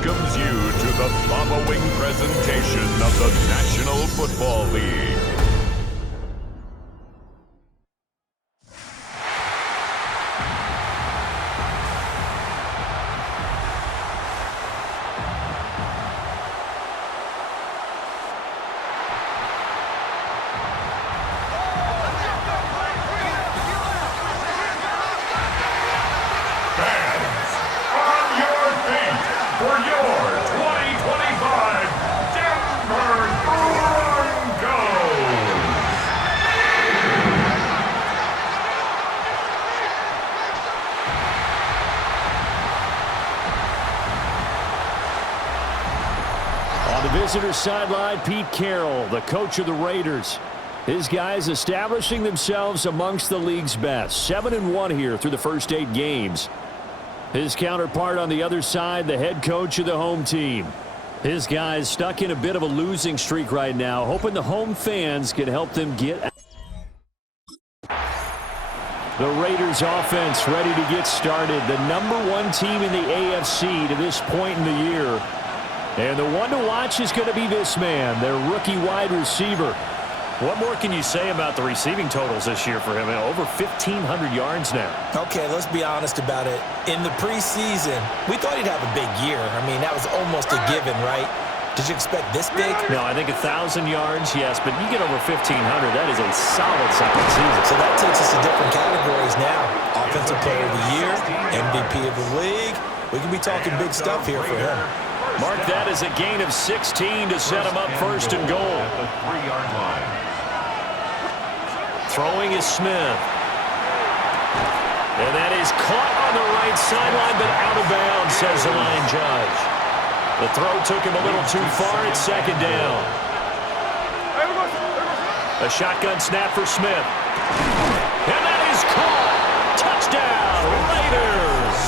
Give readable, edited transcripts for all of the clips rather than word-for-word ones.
welcomes you to the following presentation of the National Football League. Visitor sideline, Pete Carroll, the coach of the Raiders. His guys establishing themselves amongst the league's best. 7-1 here through the first 8 games. His counterpart on the other side, the head coach of the home team. His guys stuck in a bit of a losing streak right now, hoping the home fans can help them get out. The Raiders offense ready to get started. The #1 team in the AFC to this point in the year. And the one to watch is going to be this man, their rookie wide receiver. What more can you say about the receiving totals this year for him? Over 1,500 yards now. Okay, let's be honest about it. In the preseason, we thought he'd have a big year. I mean, that was almost a given, right? Did you expect this big? No, I think 1,000 yards, yes, but you get over 1,500. That is a solid season. So that takes us to different categories now. Offensive Player of the Year, MVP of the league. We can be talking big stuff here for him. Mark that as a gain of 16 to set him up first and goal. At the 3-yard line. Throwing is Smith. And that is caught on the right sideline, but out of bounds, says the line judge. The throw took him a little too far. It's second down. A shotgun snap for Smith. And that is caught. Touchdown, Raiders.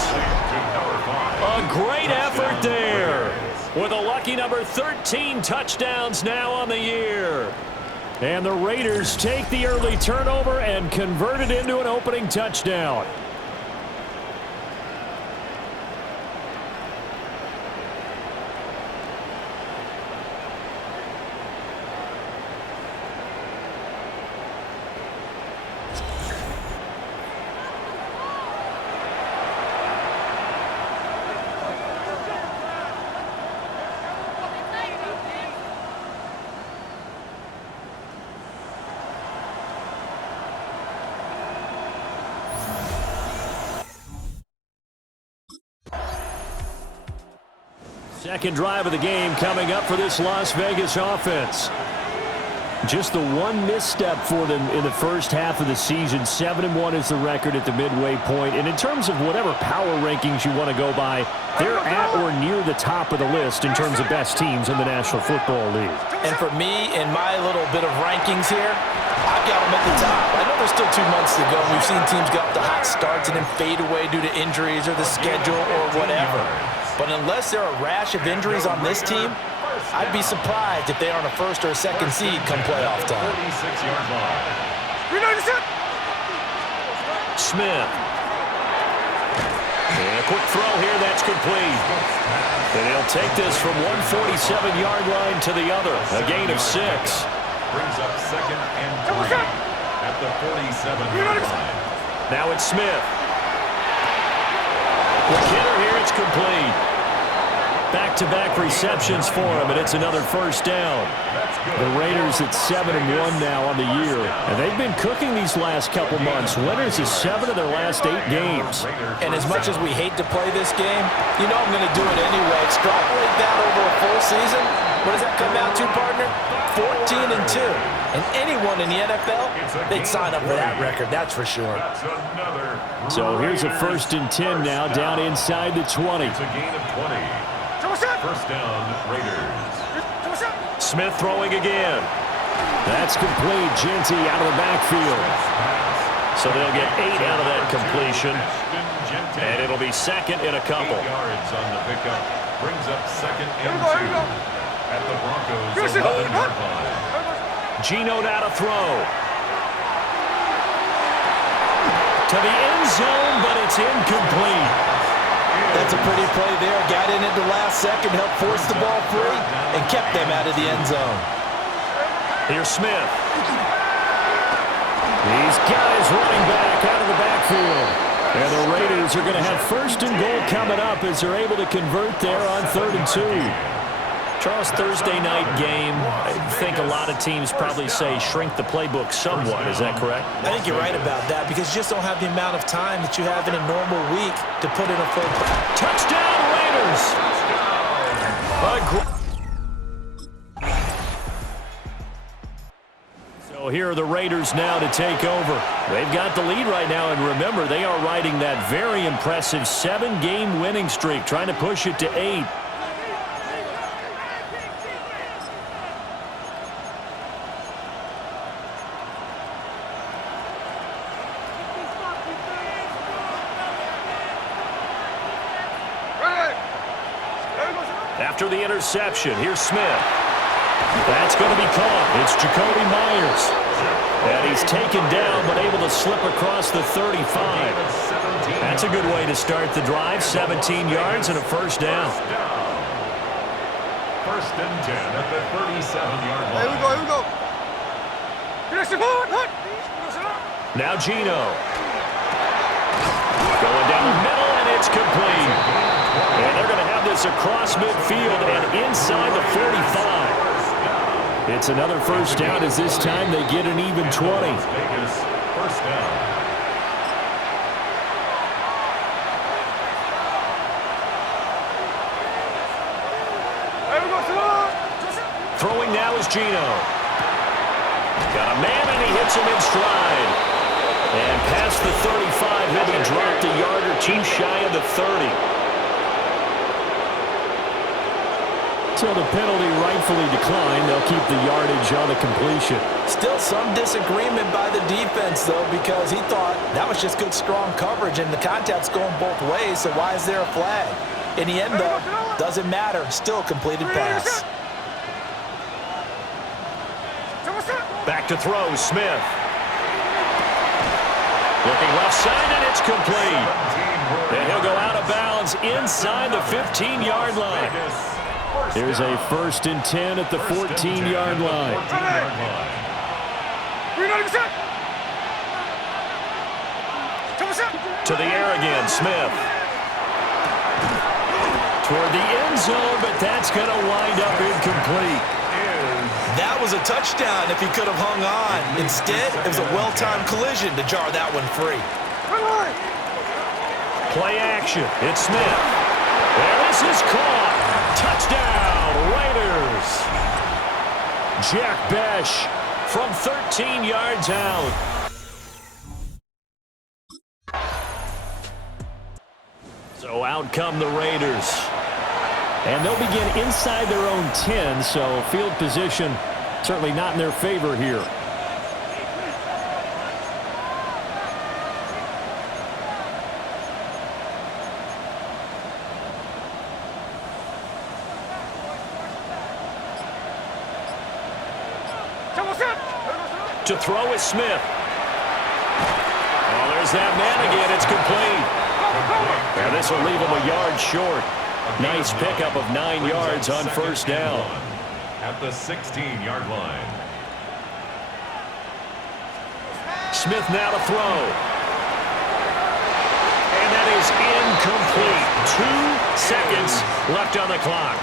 A great effort there. With a lucky number 13 touchdowns now on the year. And the Raiders take the early turnover and convert it into an opening touchdown. Second drive of the game coming up for this Las Vegas offense. Just the one misstep for them in the first half of the season. 7-1 is the record at the midway point. And in terms of whatever power rankings you want to go by, they're at or near the top of the list in terms of best teams in the National Football League. And for me, in my little bit of rankings here, I've got them at the top. I know there's still 2 months to go. We've seen teams get off to hot starts and then fade away due to injuries or the schedule or whatever. But unless there are a rash of injuries on this team, I'd be surprised if they aren't a first or a second seed come playoff time. 36-yard line. Smith. And a quick throw here, that's complete. And he'll take this from 147-yard line to the other. A gain of 6. Brings up 2nd and 3 at the 47-yard line. Now it's Smith. McKinnon here, it's complete. Back-to-back receptions for him, and it's another first down. The Raiders at 7-1 now on the year, and they've been cooking these last couple months. Winners of 7 of their last 8 games. And as much as we hate to play this game, you know I'm going to do it anyway. Extrapolate that over a full season. What does that come out to, partner? 14-2. And anyone in the NFL, they'd sign up for that record, that's for sure. So here's a 1st and 10 now, down inside the 20. It's a gain of 20. First down, Raiders. Smith throwing again. That's complete. Genty out of the backfield. So they'll get 8 out of that completion. And it'll be second in a couple. 8 yards on the pickup. Brings up 2nd and 2 at the Broncos 11-yard line. Geno now to throw. To the end zone, but it's incomplete. That's That's a pretty play there. Got in at the last second, helped force the ball free, and kept them out of the end zone. Here's Smith. These guys running back out of the backfield. And the Raiders are going to have first and goal coming up as they're able to convert there on 3rd and 2. Charles, Thursday night game, I think a lot of teams probably say shrink the playbook somewhat. Is that correct? I think you're right about that because you just don't have the amount of time that you have in a normal week to put in a full play. Touchdown, Raiders! So here are the Raiders now to take over. They've got the lead right now, and remember, they are riding that very impressive 7-game winning streak, trying to push it to 8. After the interception, here's Smith. That's going to be caught. It's Jacoby Myers. And he's taken down, but able to slip across the 35. That's a good way to start the drive. 17 yards and a first down. First and 10 at the 37-yard line. Here we go. Now Gino. Going down the middle, and it's complete. And they're going to have this across midfield and inside the 45. It's another first down as this time they get an even 20. First down. Throwing now is Gino. Got a man, and he hits him in stride. And past the 35, he'll be dropped a yard or two shy of the 30. So the penalty rightfully declined. They'll keep the yardage on the completion. Still some disagreement by the defense, though, because he thought that was just good, strong coverage, and the contact's going both ways, so why is there a flag? In the end, though, doesn't matter. Still a completed pass. Back to throw, Smith. Looking left side, and it's complete. And he'll go out of bounds inside the 15-yard line. Here's a first and 10 at the 14-yard line. To the air again, Smith. Toward the end zone, but that's going to wind up incomplete. That was a touchdown if he could have hung on. Instead, it was a well-timed collision to jar that one free. Play action. It's Smith. There is his caught. Touchdown, Raiders. Jack Besh from 13 yards out. So out come the Raiders. And they'll begin inside their own 10, so field position certainly not in their favor here. To throw is Smith. Oh, there's that man again. It's complete. And this will leave him a yard short. Nice pickup of 9 yards on first down. At the 16-yard line. Smith now to throw. And that is incomplete. 2 seconds left on the clock.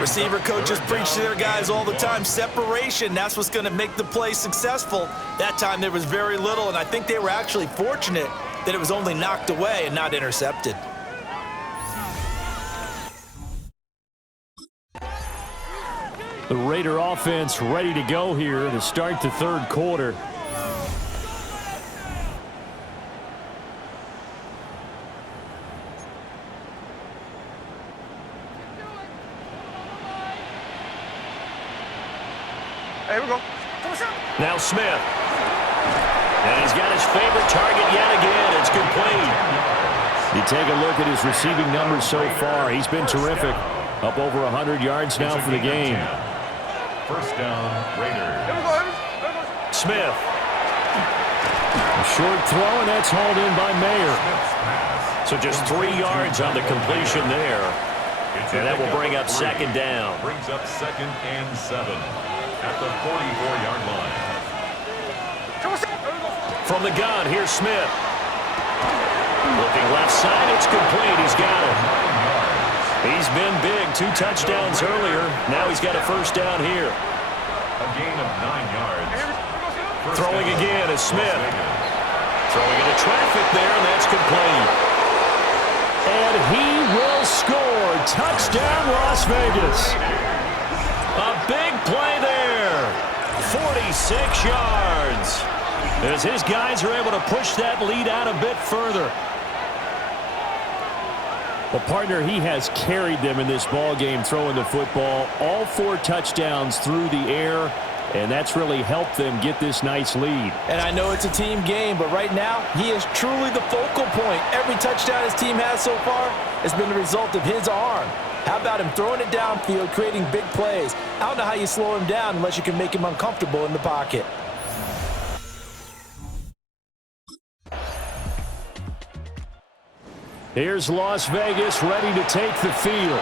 Receiver coaches preach to their guys all the time. Separation, that's what's going to make the play successful. That time there was very little, and I think they were actually fortunate that it was only knocked away and not intercepted. The Raider offense ready to go here to start the third quarter. Here we go. Now Smith. And he's got his favorite target yet again. It's complete. You take a look at his receiving numbers so far. He's been terrific. Up over 100 yards now for the game. First down, Raiders. Smith. A short throw, and that's hauled in by Mayer. Smith's pass So just 3 yards on the completion there. And that will bring up second down. Brings up 2nd and 7 at the 44-yard line. From the gun, here's Smith. Looking left side, it's complete. He's got it. He's been big. 2 touchdowns earlier. Now he's got a first down here. A gain of 9 yards. Throwing again is Smith. Throwing into traffic there, and that's complete. And he will score. Touchdown, Las Vegas. A big play there. 46 yards. As his guys are able to push that lead out a bit further. Well, partner, he has carried them in this ball game throwing the football. All 4 touchdowns through the air, and that's really helped them get this nice lead. And I know it's a team game, but right now, he is truly the focal point. Every touchdown his team has so far has been the result of his arm. How about him throwing it downfield, creating big plays? I don't know how you slow him down unless you can make him uncomfortable in the pocket. Here's Las Vegas ready to take the field.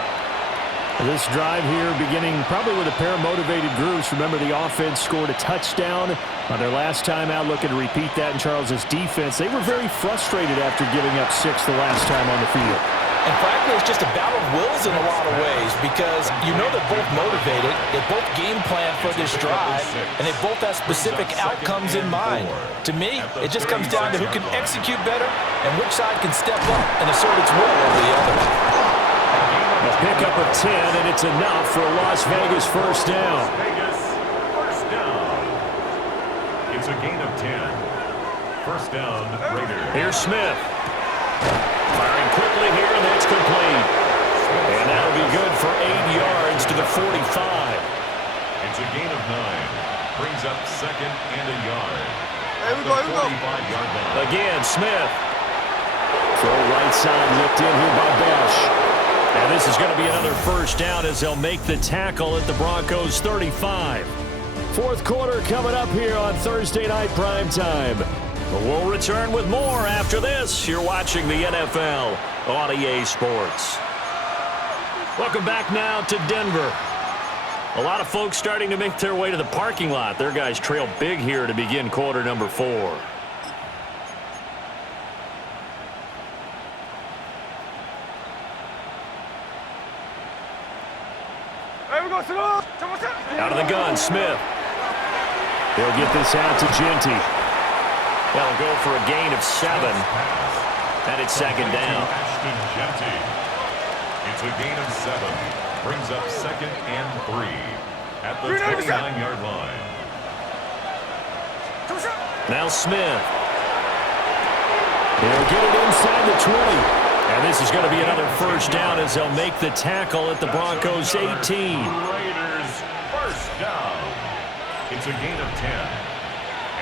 This drive here beginning probably with a pair of motivated groups. Remember, the offense scored a touchdown on their last time out, looking to repeat that in Charles' defense. They were very frustrated after giving up 6 the last time on the field. And frankly, it's just a battle of wills in a lot of ways because you know they're both motivated, they both game plan for this drive, and they both have specific outcomes in mind. To me, it just comes down to who can execute better and which side can step up and assert its will over the other. A pickup of 10, and it's enough for a Las Vegas first down. It's a gain of 10. First down, Raiders. Here's Smith. Firing quickly here, and that's complete. And that'll be good for 8 yards to the 45. It's a gain of 9. Brings up 2nd and a yard. At the 45-yard line. Again, Smith. Throw right side, licked in here by Besh. And this is going to be another first down as they'll make the tackle at the Broncos' 35. Fourth quarter coming up here on Thursday Night Primetime. We'll return with more after this. You're watching the NFL on EA Sports. Welcome back now to Denver. A lot of folks starting to make their way to the parking lot. Their guys trail big here to begin quarter number 4. Out of the gun, Smith. They'll get this out to Genty. They'll go for a gain of 7. And it's second down. It's a gain of 7. Brings up 2nd and 3 at the 29-yard line. Now Smith. They'll get it inside the 20. And this is going to be another first down as they'll make the tackle at the Broncos' 18. Raiders first down. It's a gain of 10.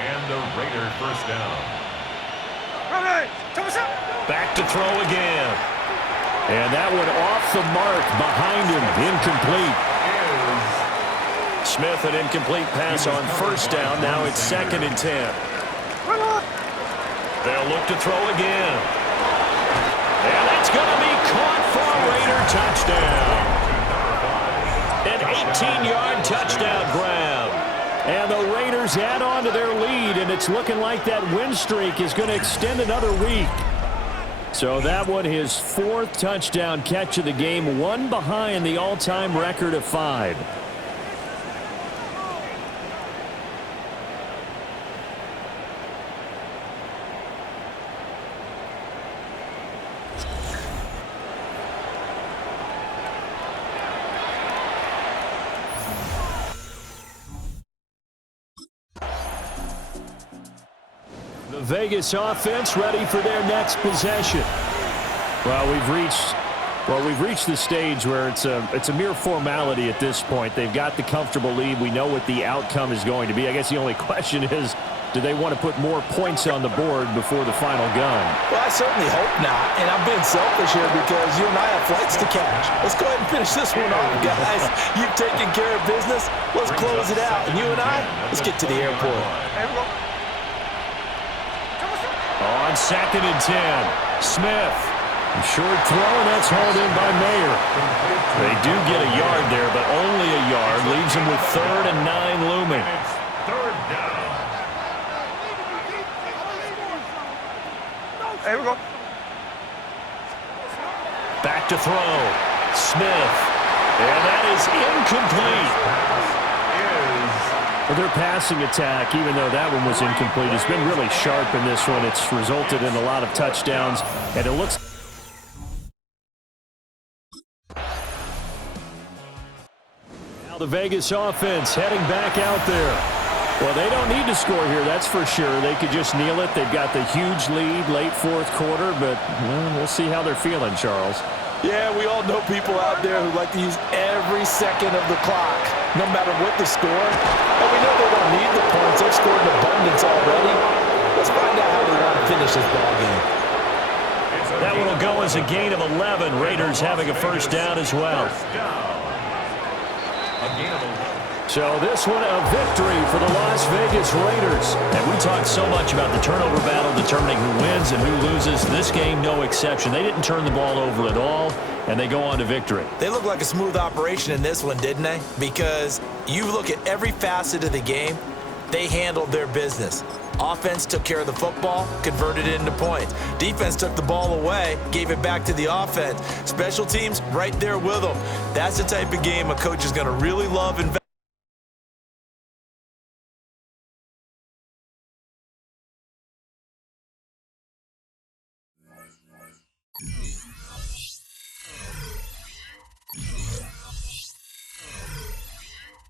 And the Raider first down. Back to throw again. And that one off the mark behind him. Incomplete. Smith, an incomplete pass on first down. Now it's 2nd and 10. They'll look to throw again. And that's going to be caught for a Raider touchdown. An 18-yard touchdown grab. And the Raiders add on to their lead, and it's looking like that win streak is going to extend another week. So that one, his 4th touchdown catch of the game, one behind the all-time record of 5. The Vegas offense ready for their next possession. Well, we've reached the stage where it's a mere formality at this point. They've got the comfortable lead. We know what the outcome is going to be. I guess the only question is, do they want to put more points on the board before the final gun? Well, I certainly hope not, and I'm being selfish here because you and I have flights to catch. Let's go ahead and finish this one off, guys. You've taken care of business. Let's close it out, and you and I, let's get to the airport. On 2nd and 10, Smith. Short throw, and that's hauled in by Mayer. They do get a yard there, but only a yard. Leaves them with 3rd and 9 looming. Third down. Here we go. Back to throw. Smith. And that is incomplete. Well, their passing attack, even though that one was incomplete, has been really sharp in this one. It's resulted in a lot of touchdowns, and it looks... Now the Vegas offense heading back out there. Well, they don't need to score here, that's for sure. They could just kneel it. They've got the huge lead late 4th quarter, but we'll see how they're feeling, Charles. Yeah, we all know people out there who like to use every second of the clock, no matter what the score. And we know they don't need the points. They've scored in abundance already. Let's find out how they want to finish this ball game. That one will go as a gain of 11. Raiders having a first down as well. So this one a victory for the Las Vegas Raiders. And we talked so much about the turnover battle determining who wins and who loses. This game, no exception. They didn't turn the ball over at all, and they go on to victory. They look like a smooth operation in this one, didn't they? Because you look at every facet of the game, they handled their business. Offense took care of the football, converted it into points. Defense took the ball away, gave it back to the offense. Special teams right there with them. That's the type of game a coach is going to really love and